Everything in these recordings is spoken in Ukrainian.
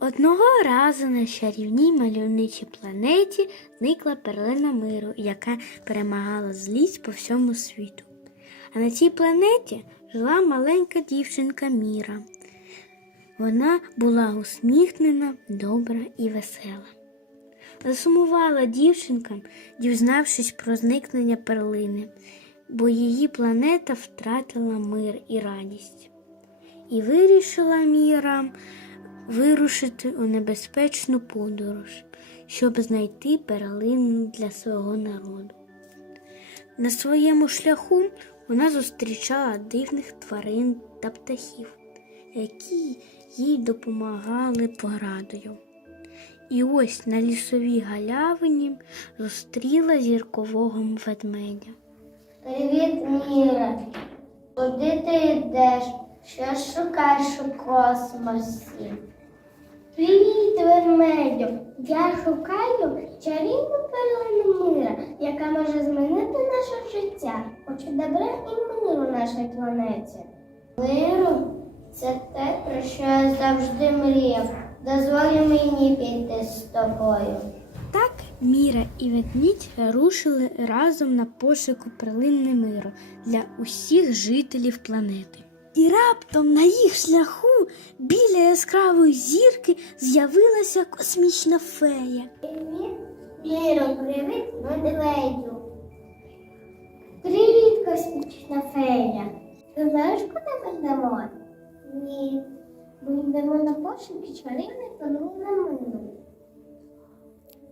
Одного разу на чарівній мальовничій планеті зникла перлина миру, яка перемагала злість по всьому світу. А на цій планеті жила маленька дівчинка Міра. Вона була усміхнена, добра і весела. Засумувала дівчинка, дізнавшись про зникнення перлини, бо її планета втратила мир і радість. І вирішила Міра вирушити у небезпечну подорож, щоб знайти перлину для свого народу. На своєму шляху вона зустрічала дивних тварин та птахів, які їй допомагали порадою. І ось на лісовій галявині зустріла зіркового ведмедя. Привіт, Міра. Куди ти йдеш? Що шукаєш у космосі? Я шукаю чарівну перлину мира, яка може змінити наше життя. Хочу добра і миру нашій планеті. Миру це те, про що я завжди мріяв. Дозволь мені піти з тобою. Так Міра і ведмідь рушили разом на пошуку перлини миру для усіх жителів планети. І раптом на їх шляху біля яскравої зірки з'явилася космічна фея. Привіт, космічна фея. Ти знаєш, куди ми йдемо? Ні. Ми йдемо на пошуки чарівної перлини миру.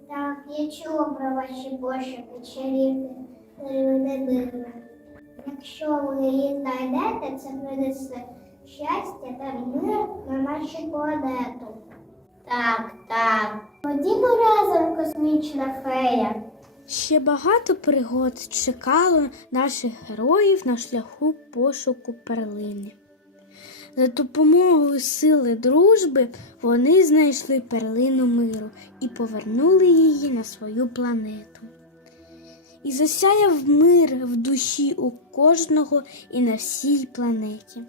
Так, я чула про ваші пошуки перлини миру. Якщо ви її знайдете, це принесе щастя та мир на нашу планету. Так, так. Ходімо разом, космічна фея. Ще багато пригод чекало наших героїв на шляху пошуку перлини. За допомогою сили дружби вони знайшли перлину миру і повернули її на свою планету. І засяяв мир в душі у кожного і на всій планеті.